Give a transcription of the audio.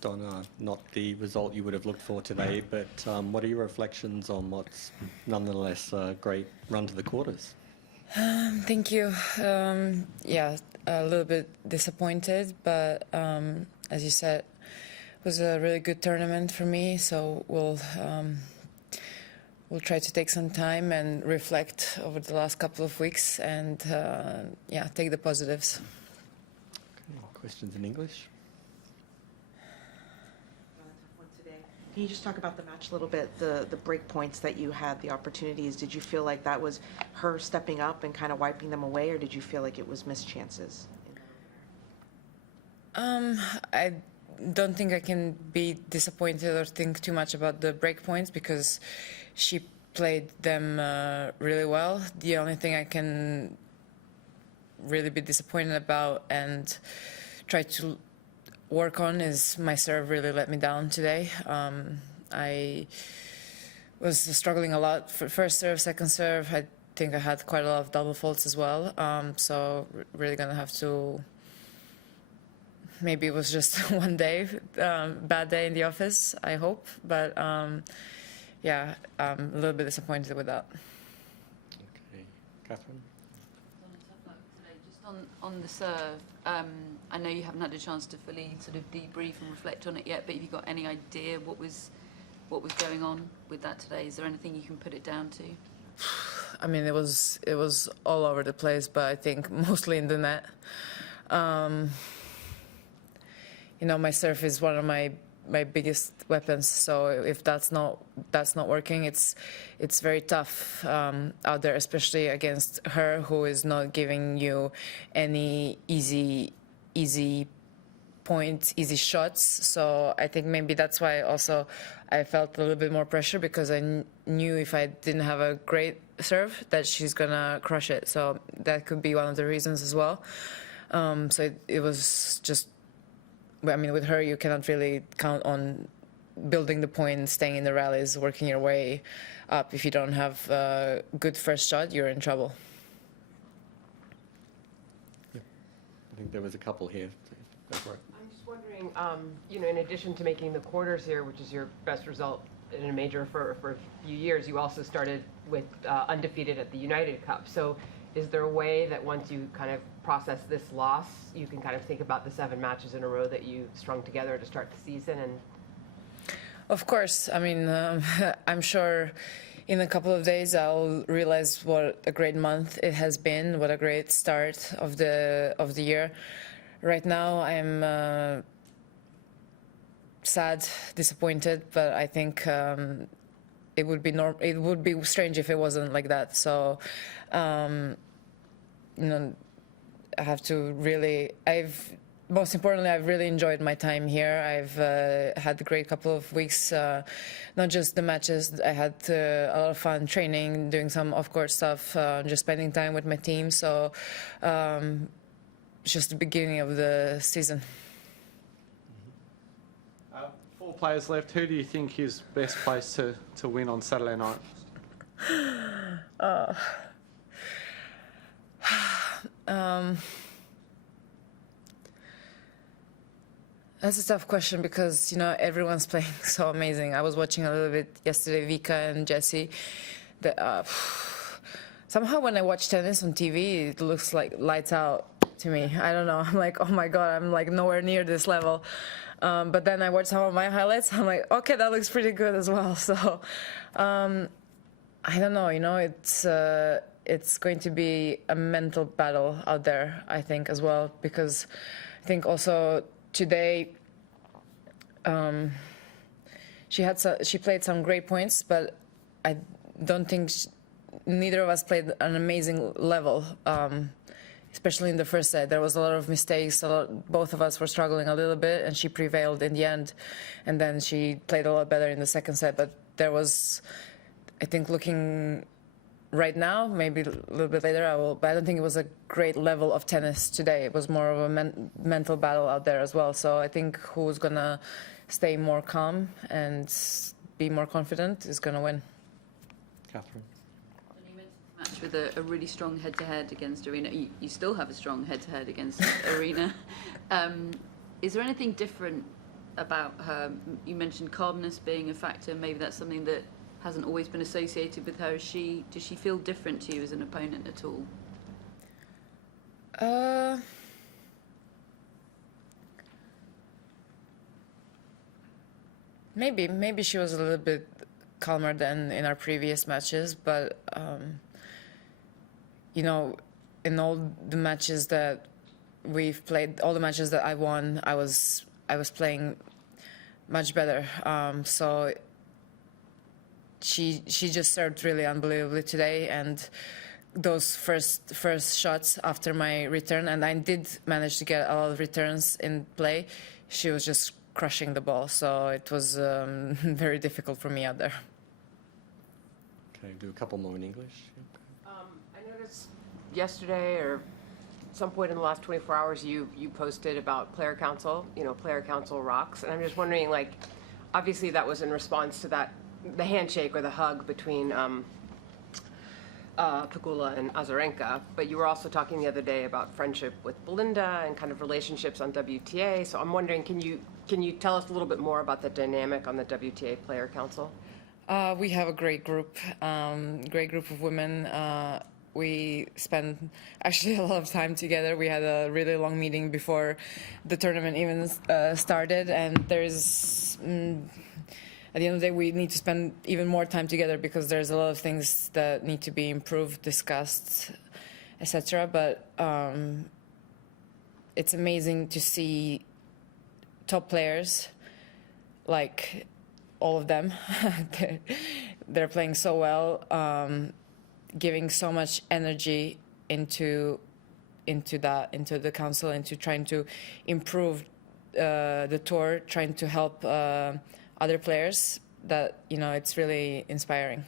Donna, not the result you would have looked for today, but what are your reflections on what's nonetheless a great run to the quarters? Thank you. Yeah, a little bit disappointed, but as you said, it was a really good tournament for me. So we'll try to take some time and reflect over the last couple of weeks, and yeah, take the positives. Okay, questions in English? Can you just talk about the match a little bit, the break points that you had, the opportunities? Did you feel like that was her stepping up and kind of wiping them away, or did you feel like it was missed chances? I don't think I can be disappointed or think too much about the break points because she played them really well. The only thing I can really be disappointed about and try to work on is my serve really let me down today. I was struggling a lot for first serve, second serve. I think I had quite a lot of double faults as well. So really gonna have to, maybe it was just one day, bad day in the office, I hope. But yeah, I'm a little bit disappointed with that. Okay, Catherine? Just on the serve, I know you haven't had a chance to fully sort of debrief and reflect on it yet, but have you got any idea what was going on with that today? Is there anything you can put it down to? I mean, it was all over the place, but I think mostly in the net. You know, my serve is one of my biggest weapons. So if that's not working, it's very tough out there, especially against her, who is not giving you any easy points, easy shots. So I think maybe that's why also I felt a little bit more pressure, because I knew if I didn't have a great serve that she's gonna crush it. So that could be one of the reasons as well. So it was just, I mean, with her, you cannot really count on building the point, staying in the rallies, working your way up. If you don't have a good first shot, you're in trouble. Yeah. I think there was a couple here. Go for it. I'm just wondering, you know, in addition to making the quarters here, which is your best result in a major for a few years, you also started with undefeated at the United Cup. So is there a way that once you kind of process this loss, you can kind of think about the 7 matches in a row that you strung together to start the season? And of course, I mean, I'm sure in a couple of days I'll realize what a great month it has been, what a great start of the year. Right now I'm sad, disappointed, but I think it would be strange if it wasn't like that. So you know, I have to really, most importantly, I've really enjoyed my time here. I've had a great couple of weeks, not just the matches. I had a lot of fun training, doing some off-court stuff, just spending time with my team. So it's just the beginning of the season. 4 players left. Who do you think is best placed to win on Saturday night? That's a tough question because, you know, everyone's playing so amazing. I was watching a little bit yesterday, Vika and Jessie. Somehow when I watch tennis on TV, it looks like lights out to me. I don't know. I'm like, oh my God, I'm like nowhere near this level. But then I watch some of my highlights. I'm like, okay, that looks pretty good as well. So I don't know. You know, it's going to be a mental battle out there, I think, as well, because I think also today she played some great points, but I don't think neither of us played an amazing level, especially in the first set. There was a lot of mistakes. Both of us were struggling a little bit, and she prevailed in the end. And then she played a lot better in the second set. But there was, I think, looking right now, maybe a little bit later, but I don't think it was a great level of tennis today. It was more of a mental battle out there as well. So I think who's going to stay more calm and be more confident is going to win. Catherine? You went into the match with a really strong head-to-head against Aryna. You still have a strong head-to-head against Aryna. Is there anything different about her. You mentioned calmness being a factor. Maybe that's something that hasn't always been associated with her. Does she feel different to you as an opponent at all? Maybe she was a little bit calmer than in our previous matches, but you know, in all the matches that we've played, all the matches that I won, I was playing much better. So she just served really unbelievably today, and those first shots after my return, and I did manage to get a lot of returns in play. She was just crushing the ball, so it was very difficult for me out there. Okay, do a couple more in English. I noticed yesterday or some point in the last 24 hours you posted about Player Council, Player Council rocks. And I'm just wondering, like, obviously that was in response to the handshake or the hug between Pegula and Azarenka, but you were also talking the other day about friendship with Belinda and kind of relationships on WTA. So I'm wondering, can you tell us a little bit more about the dynamic on the WTA Player Council? We have a great group of women. We spend actually a lot of time together. We had a really long meeting before the tournament even started, and there's at the end of the day, we need to spend even more time together because there's a lot of things that need to be improved, discussed, etc. But it's amazing to see top players, like all of them. They're playing so well, giving so much energy into the council, into trying to improve the tour, trying to help other players. That it's really inspiring.